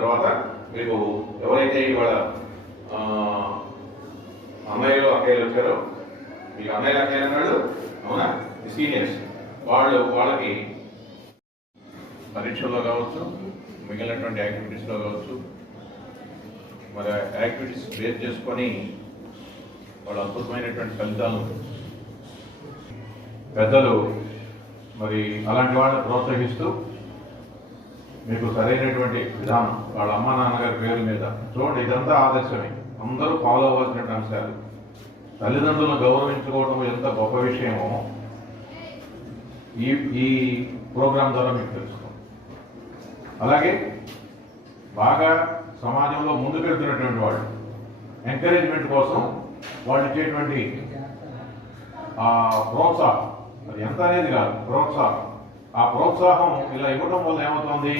తర్వాత మీకు ఎవరైతే ఇవాళ అన్నయ్యలు అక్కయ్యలు వచ్చారో, మీకు అన్నయ్యలు అక్కయ్యలు అన్నాడు అవునా, సీనియర్స్ వాళ్ళకి పరీక్షల్లో కావచ్చు, మిగిలినటువంటి యాక్టివిటీస్లో కావచ్చు, మరి యాక్టివిటీస్ బేస్ చేసుకొని వాళ్ళు అద్భుతమైనటువంటి ఫలితాలను పెద్దలు మరి అలాంటి వాళ్ళని ప్రోత్సహిస్తూ మీకు సరైనటువంటి విధానం వాళ్ళ అమ్మ నాన్నగారి పేరు మీద చూడండి, ఇదంతా ఆదర్శమే, అందరూ ఫాలో అవ్వాల్సిన అంశాలు. తల్లిదండ్రులను గౌరవించుకోవడం ఎంత గొప్ప విషయమో ఈ ప్రోగ్రాం ద్వారా మీకు తెలుసుకోండి. అలాగే బాగా సమాజంలో ముందుకెళ్తున్నటువంటి వాళ్ళు ఎంకరేజ్మెంట్ కోసం వాళ్ళు ఇచ్చేటువంటి ప్రోత్సాహం, అది ఎంత అనేది కాదు, ప్రోత్సాహం. ఆ ప్రోత్సాహం ఇలా ఇవ్వడం వల్ల ఏమవుతుంది,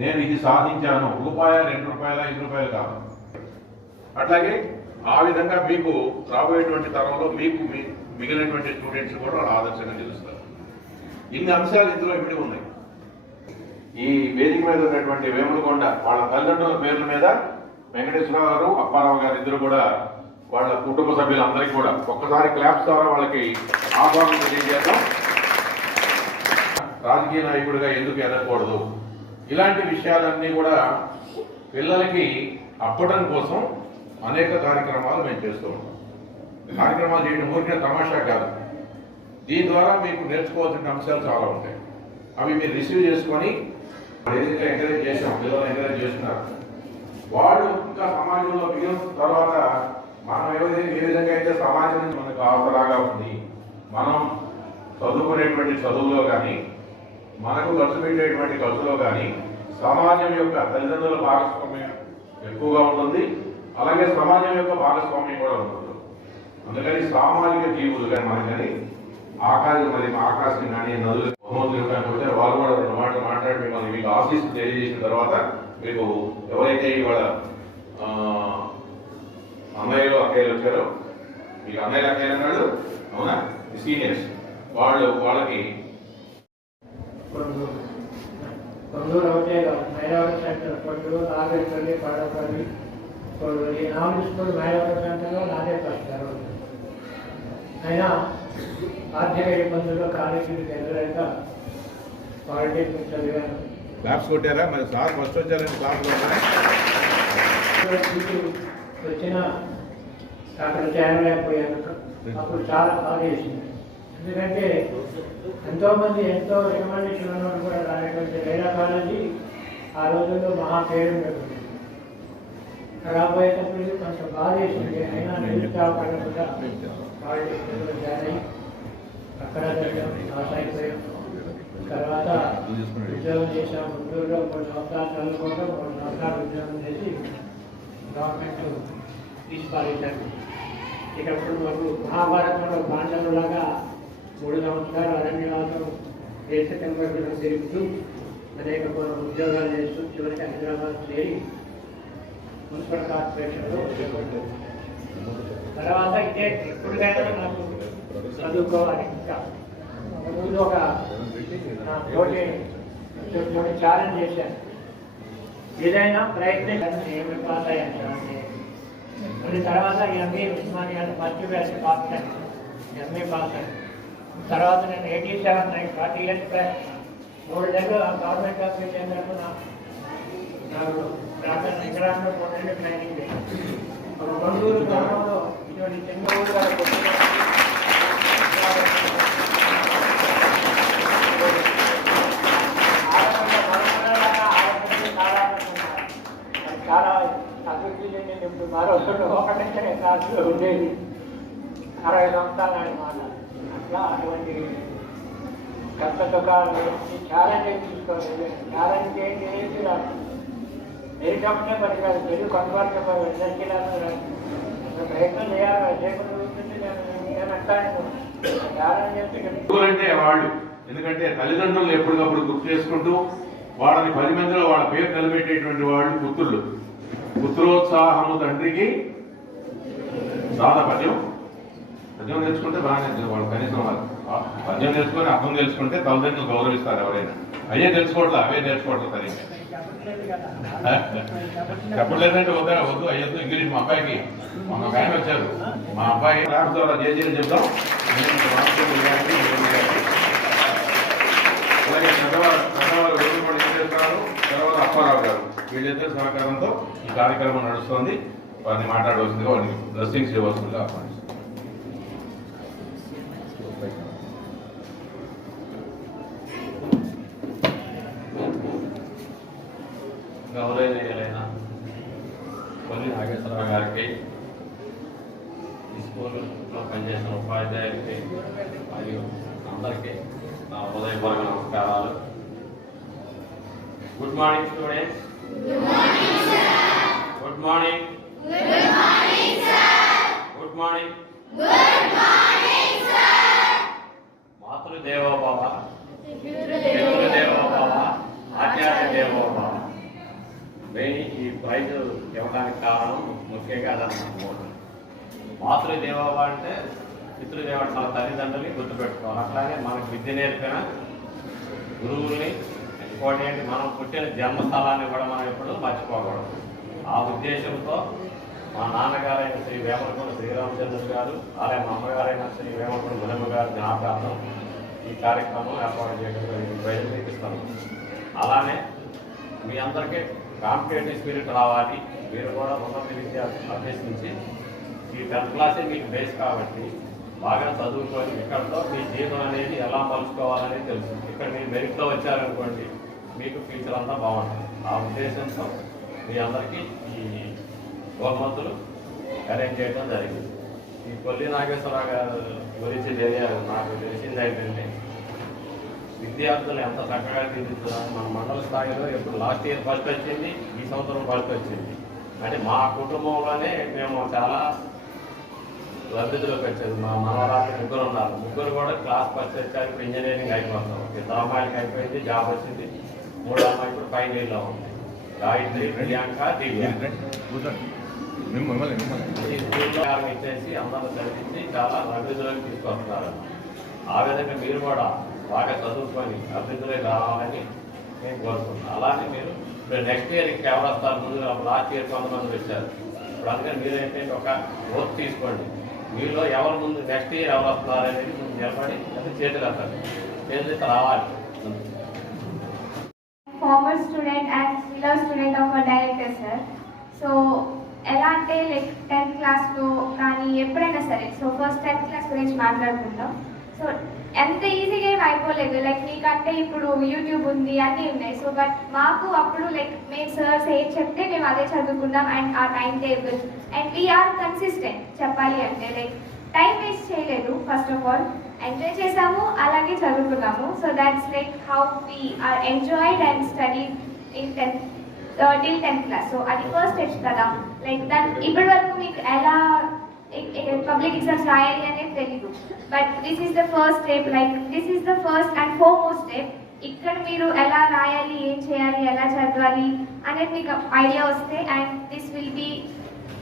నేను ఇది సాధించాను, రూపాయ 2 రూపాయల 5 రూపాయలు కాదు. అట్లాగే ఆ విధంగా మీకు రాబోయేటువంటి తరంలో మీకు మిగిలినటువంటి స్టూడెంట్స్ కూడా వాళ్ళు ఆదర్శంగా తెలుస్తారు. ఇన్ని అంశాలు ఇందులో ఇమిడి ఉన్నాయి. ఈ వేదిక మీద ఉన్నటువంటి వేములకొండ వాళ్ళ తల్లిదండ్రుల పేర్ల మీద వెంకటేశ్వరరావు గారు, అప్పారావు గారు ఇద్దరు కూడా వాళ్ళ కుటుంబ సభ్యులందరికీ కూడా ఒక్కసారి క్లాప్స్ ద్వారా వాళ్ళకి ఆహ్వానం తెలియజేద్దాం. రాజకీయ నాయకుడిగా ఎందుకు ఎదగకూడదు, ఇలాంటి విషయాలన్నీ కూడా పిల్లలకి అప్పడం కోసం అనేక కార్యక్రమాలు మేము చేస్తూ ఉంటాం. కార్యక్రమాలు చేయడం ఊరికే తమాషా కాదు, దీని ద్వారా మీకు నేర్చుకోవాల్సిన అంశాలు చాలా ఉంటాయి. అవి మీరు రిసీవ్ చేసుకొని ఏదైతే ఎంకరేజ్ చేసాం, పిల్లలు ఎంకరేజ్ చేస్తున్నారు, వాళ్ళు ఇంకా సమాజంలో మిగిలిన తర్వాత మనం ఏ విధంగా అయితే సమాజం నుంచి మనకు ఆసరాగా ఉంది, మనం చదువుకునేటువంటి చదువులో కానీ, మనకు ఖర్చు పెట్టేటువంటి ఖర్చులో కానీ సమాజం యొక్క తల్లిదండ్రుల భాగస్వామ్యం ఎక్కువగా ఉంటుంది. అలాగే సమాజం యొక్క భాగస్వామ్యం కూడా ఉంటుంది. అందుకని సామాజిక జీవులు కానీ మనకి కానీ ఆకాశం కానీ నదులు బహుమతులు కానీ వచ్చే వాళ్ళు కూడా 2 మాటలు మాట్లాడి మిమ్మల్ని మీకు ఆశీస్సు తెలియజేసిన తర్వాత మీకు ఎవరైతే ఇవాళ అన్నయ్యలు అక్కయ్యలు వచ్చారో, మీకు అన్నయ్యలు అక్కయ్యలు అన్నాడు అవునా, సీనియర్స్ వాళ్ళకి కొందూరు ఒకటే మైరావతి సెంటర్, కొందూరు నాగేశ్వరి, పడపల్లి, కొందూరు ఈ 4 స్కూల్ మైరావతి సెంటర్లో నాదే ఫస్ట్ జరుగుతుంది. అయినా ఆర్థిక ఇబ్బందుల్లో కాలేజీకి ఎదురైక పాలిటెక్నిక్ చదివాను. క్లాప్స్ కొట్టారా? మరి సార్ ఫస్ట్ వచ్చారని క్లాప్స్ వచ్చిన అక్కడ చేరలేకపోయాను. అప్పుడు చాలా బాధ వేసింది. ఎందుకంటే ఎంతోమంది ఎంతో రికమెండేషన్ ఉన్నట్టు కూడా రానటువంటి రైలా కాలేజీ ఆ రోజుల్లో మహా పేరు ఉంటుంది. రాబోయేటప్పుడు కొంచెం బాధ వేసింది. అయినా నిరుత్సాహపడకుండా పాలిటెక్నిక్లో జాయిన్ అయ్యి అక్కడ పాస్ అయిపోయాం. తర్వాత ఉద్యోగం చేసాం. గుంటూరులో 3 సంవత్సరాలు చదువుకుంటాం, 3 సంవత్సరాలు ఉద్యోగం చేసి గవర్నమెంట్ తీసిపారేశారు. ఇకప్పుడు మాకు మహాభారతంలో పాండవులాగా 3 సంవత్సరాలు అరణ్యవాసం దేశ కనబడుతున్న తిరుగుతూ అనేక ఉద్యోగాలు చేస్తూ చివరికి హైదరాబాద్ చేరి మున్సిపల్ కార్పొరేషన్లో ఉద్యోగం. తర్వాత ఇదే ఎప్పటికైనా నాకు చదువుకోవాలి. ఇంకా ముందు ఒక తోటి ఛాలెంజ్ చేశాను, ఏదైనా ప్రయత్నం ఏమి పాస్ అయ్యాను. మళ్ళీ తర్వాత MA Osmania first batch pass అయ్యాను, ఎంఏ పాస్ అయ్యాను. తర్వాత నేను 87, 40 ఇయర్స్ బ్యాక్ 3 నెలలు గవర్నమెంట్ ఆఫీస్ అయినప్పుడు నాకు ఎకరాల్లో 3 నెలలు ట్రైనింగ్ చేశాను. కొండూరు గ్రామంలో ఇటువంటి చిన్న ఊరుగా చాలా అభివృద్ధి చెందిన ఇప్పుడు మరో 1 క్లాసులో ఉండేది 60 సంవత్సరాలు అనమాట. అట్లా అటువంటి కష్ట సుఖాలు ఛాలెంజ్ తీసుకోవాలి. ఛాలెంజ్ ఏంటి రాదు, హెలికాప్టర్ పని కాదు, తెలుగు కొనసాగే అందరికీ రాదు. ప్రయత్నం చేయాలి. చేయకుండా నేను అంటాను ఛాలెంజ్ చేస్తే వాళ్ళు, ఎందుకంటే తల్లిదండ్రులు ఎప్పటికప్పుడు గుర్తు చేసుకుంటూ వాళ్ళని 10 మందిలో వాళ్ళ పేరు నిలబెట్టేటువంటి వాళ్ళు పుత్రులు. పుత్రోత్సాహము తండ్రికి సాధ పద్యం తెలుసుకుంటే బాగానే వాళ్ళు కనీసం పద్యం తెలుసుకొని అర్థం తెలుసుకుంటే తల్లిదండ్రులు గౌరవిస్తారు. ఎవరైనా అయ్యే తెలుసుకోవట్లే, అవే నేర్చుకోవట్లేదు. సరిగ్గా చెప్పలేదంటే వద్దా వద్దు అయ్యొద్దు ఇంగ్లీష్ మా అబ్బాయికి మా ఆయన వచ్చారు మా అబ్బాయి క్లాస్ ద్వారా జేజీని చెప్తాం అలాగే పెద్దవాళ్ళు వెలుగుబడి చేస్తున్నారు తర్వాత అప్పారావు గారు వీళ్ళిద్దరి సహకారంతో ఈ కార్యక్రమం నడుస్తుంది వారిని మాట్లాడవలసిందిగా వారిని బ్లెస్సింగ్స్ ఇవ్వాల్సిందిగా ఆహ్వానిస్తాం. గౌరవనీయులైన కొల్లి నాగేశ్వరరావు గారికి ఈ స్కూల్లో పనిచేసిన ఉపాధ్యాయులకి మరియు అందరికీ నా హృదయపూర్వక నమస్కారాలు. Good morning students. Good morning. Good morning. మాతృదేవో భవ, పితృదేవో భవ, ఆచార్య దేవో భవ. ఈ ప్రైజ్ ఇవ్వడానికి కారణం ముఖ్యంగా అదనమాట. మాతృదేవోభవ అంటే పితృదేవ మన తల్లిదండ్రులని గుర్తుపెట్టుకోవాలి. అట్లాగే మనకు విద్య నేర్పిన గురువుల్ని, ఇంకోటి ఏంటి మనం పుట్టిన జన్మస్థలాన్ని కూడా మనం ఎప్పుడు మర్చిపోకూడదు. ఆ ఉద్దేశంతో మా నాన్నగారైన శ్రీ వేమలకొండ శ్రీరామచంద్రుడు గారు అలాగే మా అమ్మగారైన శ్రీ వేమలకొండ మునమ్మ గారు జ్ఞాపకార్థం ఈ కార్యక్రమం ఏర్పాటు చేయడం ప్రైజ్ చూపిస్తాను. అలానే మీ అందరికీ కాంపిటేటివ్ స్పిరిట్ రావాలి. మీరు కూడా ఉన్నత విద్య అభ్యసించి ఈ 10th క్లాసే మీకు బేస్ కాబట్టి బాగా చదువుకొని ఇక్కడతో మీ జీవితం అనేది ఎలా మలుచుకోవాలనేది తెలుసు. ఇక్కడ మీరు మెరిట్లో వచ్చారనుకోండి మీకు ఫ్యూచర్ అంతా బాగుంటుంది. ఆ ఉద్దేశంతో మీ అందరికీ ఈ బహుమతులు అరేంజ్ చేయడం జరిగింది. ఈ కొల్లి నాగేశ్వరరావు గారు గురించి నాకు తెలిసింది ఏంటంటే విద్యార్థులు ఎంత చక్కగా తీర్చుతున్నారు. మన మండల స్థాయిలో ఇప్పుడు లాస్ట్ ఇయర్ ఫస్ట్ వచ్చింది, ఈ సంవత్సరం ఫస్ట్ వచ్చింది. అంటే మా కుటుంబంలోనే మేము చాలా అభివృద్ధిలోకి వచ్చేది. మా మనవరాలు 3 ఉన్నారు. 3 కూడా క్లాస్ ఫస్ట్ వచ్చారు. ఇప్పుడు ఇంజనీరింగ్ అయిపోతాం. 2 అమ్మాయిలకి అయిపోయింది, జాబ్ వచ్చింది. 3 అమ్మాయి ఇప్పుడు ఫైనల్ ఇయర్లో ఉంది. గాయత్రి, ప్రియాంక, దివ్య. ఈ స్కూల్లో ఇచ్చేసి అందరూ చదివించి చాలా అభివృద్ధిలోకి తీసుకొస్తున్నారు. ఆ విధంగా మీరు కూడా బాగా చదువుకొని అభివృద్ధిలోకి రావాలని నేను కోరుకుంటున్నాను. అలానే మీరు ఇప్పుడు నెక్స్ట్ ఇయర్ ఎవరు వస్తారు, ముందు లాస్ట్ ఇయర్ కొంతమంది వచ్చారు. ఇప్పుడు అందుకని మీరు ఏంటంటే ఒక ఓట్ తీసుకోండి. మీలో ఎవరు ముందు నెక్స్ట్ ఇయర్ ఎవరు వస్తున్నారు అనేది ముందు నిలబడి అది చేతులు వస్తారు, చేతులు రావాలి. Former student and still student of our director sir. So ఎలా అంటే లైక్ 10th క్లాస్లో కానీ ఎప్పుడైనా సరే సో ఫస్ట్ 10th క్లాస్ గురించి మాట్లాడుకుంటాం. సో ఎంత ఈజీగా ఏం అయిపోలేదు. లైక్ మీకంటే ఇప్పుడు యూట్యూబ్ ఉంది, అన్నీ ఉన్నాయి. సో బట్ మాకు అప్పుడు లైక్ మేము సార్స్ ఏం చెప్తే మేము అదే చదువుకున్నాం. అండ్ ఆ time table and we're consistent. చెప్పాలి అంటే లైక్ టైం వేస్ట్ చేయలేదు. ఫస్ట్ ఆఫ్ ఆల్ ఎంజాయ్ చేసాము, అలాగే చదువుకున్నాము. So that's like how we are enjoyed and study in 10th class. So అది ఫస్ట్ స్టెప్ కదా. లైక్ దాని ఇప్పటి వరకు మీకు ఎలా పబ్లిక్ ఎగ్జామ్స్ రాయాలి అనేది తెలీదు. But this is the first step. Like this is the first and foremost step. ఇక్కడ మీరు ఎలా రాయాలి, ఏం చేయాలి, ఎలా చదవాలి అనేది మీకు ఐడియా వస్తే and this will be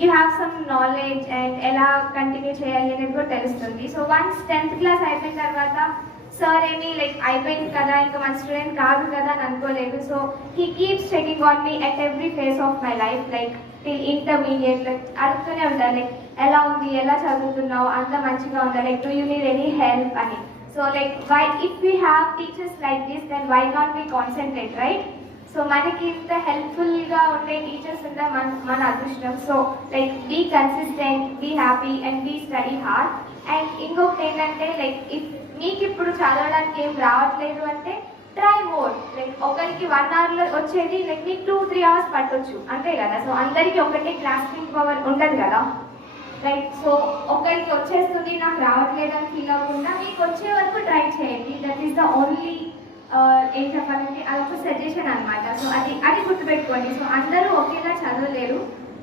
you have some knowledge and ఎలా కంటిన్యూ చేయాలి అనేది కూడా తెలుస్తుంది. సో వన్స్ 10th క్లాస్ అయిపోయిన తర్వాత సార్ ఏమి లైక్ అయిపోయింది కదా ఇంకా మన స్టూడెంట్ కాదు కదా అని అనుకోలేదు. So he keeps checking on me at every phase of my life. Like till intermediate like అడుగుతూనే ఉంటారు లైక్ ఎలా ఉంది, ఎలా చదువుతున్నావు, అంత మంచిగా ఉందా, like do you need any help అని. So like why if we have teachers like this then why can't we concentrate, right? So మనకి ఇంత హెల్ప్ఫుల్గా ఉండే టీచర్స్ ఉంటే మన అదృష్టం. So like be consistent, be happy and be study hard. And ఇంకొకటి ఏంటంటే లైక్ ఇఫ్ మీకు ఇప్పుడు చదవడానికి ఏం రావట్లేదు అంటే ట్రై మోర్. లైక్ ఒకరికి 1 hourలో వచ్చేది లైక్ మీకు 2-3 hours పట్టొచ్చు, అంతే కదా. సో అందరికీ ఒకటే గ్రాస్పింగ్ పవర్ ఉంటుంది కదా. రైట్? సో ఒకరికి వచ్చేస్తుంది నాకు రావట్లేదు అని ఫీల్ అవ్వకుండా మీకు వచ్చే వరకు ట్రై చేయండి. దట్ ఈస్ ద ఓన్లీ ఏం చెప్పాలంటే అదొక సజెషన్ అనమాట. సో అది గుర్తుపెట్టుకోండి. సో అందరూ ఒకేలా చదవలేరు.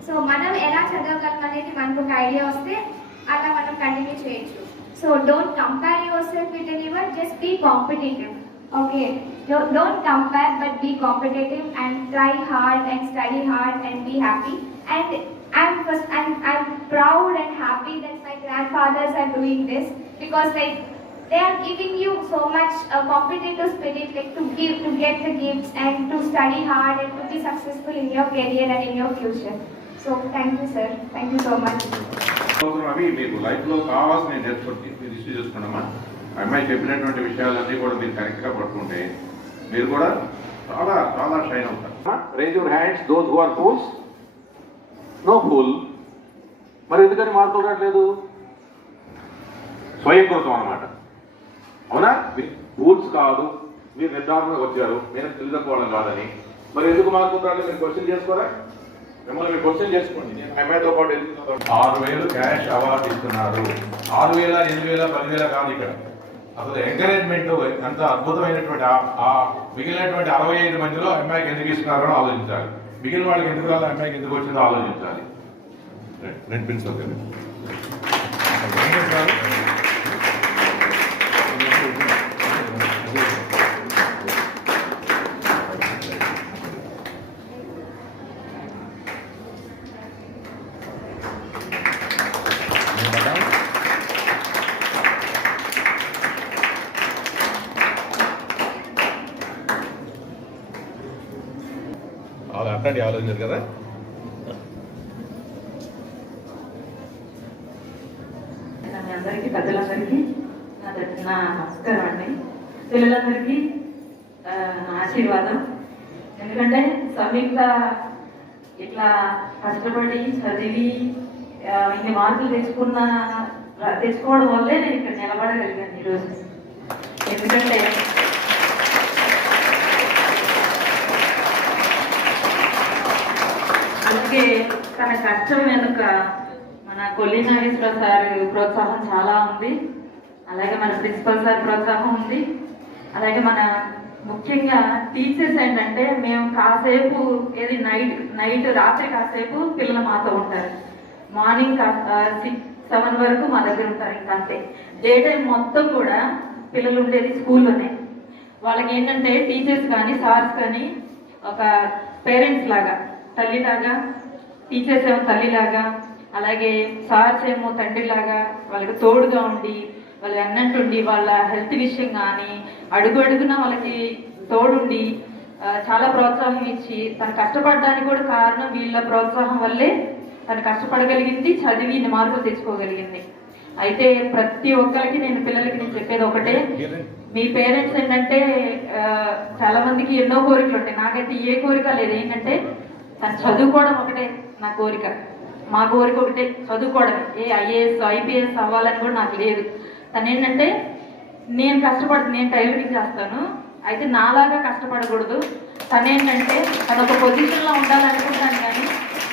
సో మనం ఎలా చదవగలం అనేది మనకు ఒక ఐడియా వస్తే అలా మనం కంటిన్యూ చేయొచ్చు. So don't compare yourself with anyone, just be competitive. Okay, don't compare but be competitive and try hard and study hard and be happy. And I'm proud and happy that my grandfathers are doing this because like they are giving you so much competitive spirit, like to get the gifts and to study hard and to be successful in your career and in your future. So thank you, sir. Thank you so much. అవి మీకు లైఫ్లో కావాల్సిన నేర్చుకుంటే మీరు receive చేసుకున్నామా? అమ్మాయి చెప్పినటువంటి విషయాలన్నీ కూడా మీరు కరెక్ట్గా పట్టుకుంటే మీరు కూడా చాలా చాలా షైన్ అవుతారు. Raise your hands those who are fools. No fool. మరి ఎందుకని మార్కులు రావట్లేదు? స్వయంకృతం అన్నమాట. అవునా? ఫూల్స్ కాదు, మీరు నిర్ధారణగా వచ్చారు, నేను తెలియకపోవడం కాదని. మరి ఎందుకు మార్కులు రాలేదు? మీరు క్వశ్చన్ చేసుకోరా? మిమ్మల్ని మీరు క్వశ్చన్ చేసుకోండి. నేను అమ్మాయితో పాటు 6,000 క్యాష్ అవార్డు ఇస్తున్నారు. 6,000, 8,000, 10,000 కాదు ఇక్కడ. అసలు ఎంకరేజ్మెంట్ ఎంత అద్భుతమైనటువంటి ఆ మిగిలినటువంటి 65 మందిలో అమ్మాయికి ఎందుకు ఇస్తున్నారో ఆలోచించాలి. మిగిలిన వాళ్ళకి ఎందుకు రాలి, అమ్మాయికి ఎందుకు వచ్చిందో ఆలోచించాలి. రెండు ప్రిన్సిపల్ గారు అట్లాంటి ఆలోచించారు కదా. అందరికీ పెద్దలందరికీ నా నమస్కారం అండి. పిల్లలందరికీ నా ఆశీర్వాదం. ఎందుకంటే సంయుక్త ఇట్లా కష్టపడి చదివి ఇన్ని మార్కులు తెచ్చుకోవడం వల్లే నేను ఇక్కడ నిలబడగలిగాను ఈరోజు. ఎందుకంటే అలాగే తన కష్టం వెనుక మన కొల్లి నాగేశ్వర సార్ ప్రోత్సాహం చాలా ఉంది. అలాగే మన ప్రిన్సిపల్ సార్ ప్రోత్సాహం ఉంది. అలాగే మన ముఖ్యంగా టీచర్స్ ఏంటంటే మేము కాసేపు ఏది నైట్ రాత్రి కాసేపు పిల్లలు మాతో ఉంటారు. మార్నింగ్ 6, 7 వరకు మా దగ్గర ఉంటారు. ఇంకా అంతే. డే టైం మొత్తం కూడా పిల్లలు ఉండేది స్కూల్లోనే. వాళ్ళకి ఏంటంటే టీచర్స్ కానీ సార్స్ కానీ ఒక పేరెంట్స్ లాగా, తల్లిలాగా, టీచర్స్ ఏమో తల్లిలాగా, అలాగే సార్స్ ఏమో తండ్రిలాగా వాళ్ళకి తోడుగా ఉండి వాళ్ళు అన్నట్టుండి వాళ్ళ హెల్త్ విషయం కానీ అడుగున వాళ్ళకి తోడుండి చాలా ప్రోత్సాహం ఇచ్చి తను కష్టపడడానికి కూడా కారణం వీళ్ళ ప్రోత్సాహం వల్లే తను కష్టపడగలిగింది, చదివి ఇన్ని మార్కులు తెచ్చుకోగలిగింది. అయితే ప్రతి ఒక్కరికి పిల్లలకి నేను చెప్పేది ఒకటే, మీ పేరెంట్స్ ఏంటంటే చాలా మందికి ఎన్నో కోరికలు ఉంటాయి. నాకైతే ఏ కోరిక లేదు. ఏంటంటే తను చదువుకోవడం ఒకటే నా కోరిక. మా కోరిక ఒకటే, చదువుకోవడమే. IAS, IPS అవ్వాలని కూడా నాకు లేదు. తను ఏంటంటే నేను టైలరింగ్ చేస్తాను, అయితే నాలాగా కష్టపడకూడదు. తనేంటంటే తను ఒక పొజిషన్లో ఉండాలనుకుంటాను, కానీ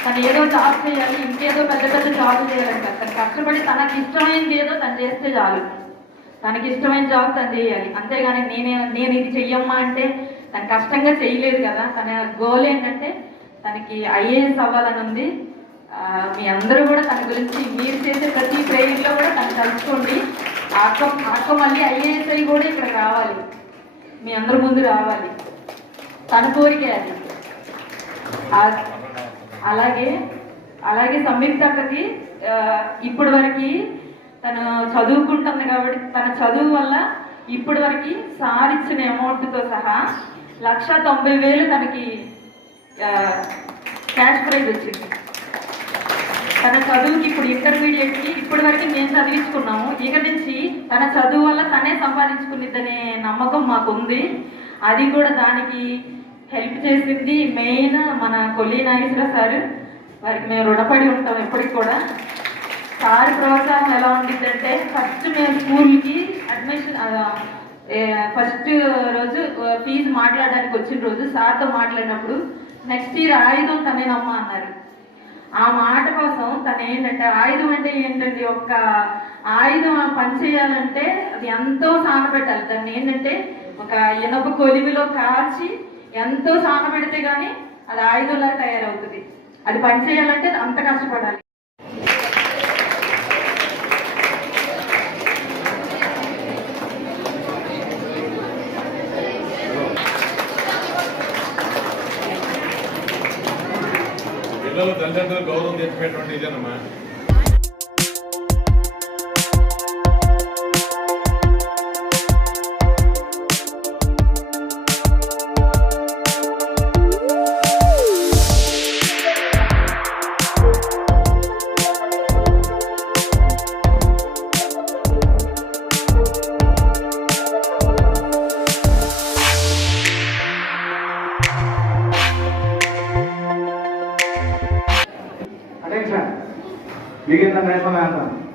తను ఏదో జాబ్ చేయాలి, ఇంకేదో పెద్ద పెద్ద జాబ్ చేయాలని కాదు. తను కష్టపడి తనకి ఇష్టమైనది ఏదో తను చేస్తే చాలు. తనకి ఇష్టమైన జాబ్ తను చేయాలి. అంతేగాని నేను ఇది చెయ్యమ్మా అంటే తను కష్టంగా చేయలేదు కదా. తన గోల్ ఏంటంటే తనకి IAS అవ్వాలని ఉంది. మీ అందరూ కూడా తన గురించి మీరు చేసే ప్రతి ప్రేయర్లో కూడా తను తలుచుకోండి. ఆత్మ మళ్ళీ IAS అయి కూడా ఇక్కడ రావాలి, మీ అందరి ముందు రావాలి. తన కోరికే అది. అలాగే సంయుక్తకి ఇప్పటి వరకు తను చదువుకుంటుంది కాబట్టి తన చదువు వల్ల ఇప్పటి వరకు సార్ ఇచ్చిన అమౌంట్తో సహా 1,90,000 తనకి క్యాష్ ప్రైజ్ వచ్చింది. తన చదువుకి ఇప్పుడు ఇంటర్మీడియట్కి ఇప్పటి వరకు మేము చదివించుకున్నాము. ఇక నుంచి తన చదువు వల్ల తనే సంపాదించుకునిద్దనే నమ్మకం మాకు ఉంది. అది కూడా దానికి హెల్ప్ చేసింది మెయిన్ మన కొల్లి నాగేశ్వర సార్. వారికి మేము రుణపడి ఉంటాం ఎప్పటికి కూడా. సార్ ప్రోత్సాహం ఎలా ఉండిద్దంటే ఫస్ట్ మేము స్కూల్కి అడ్మిషన్ ఫస్ట్ రోజు ఫీజు మాట్లాడడానికి వచ్చిన రోజు సార్తో మాట్లాడినప్పుడు నెక్స్ట్ ఇయర్ ఆయుధం తనేనమ్మా అన్నారు. ఆ మాట కోసం తను ఏంటంటే ఆయుధం అంటే ఏంటంటే ఒక ఆయుధం పనిచేయాలంటే అది ఎంతో సానపెట్టాలి. దాన్ని ఏంటంటే ఒక ఇనప కొలిమిలో కాల్చి ఎంతో సానపెడితే కానీ అది ఆయుధంలా తయారవుతుంది. అది పనిచేయాలంటే అంత కష్టపడాలి. పిల్లలు తల్లిదండ్రులు గౌరవం తెచ్చిపెట్టినటువంటి ఇదేనమ్మా. begin the national anthem.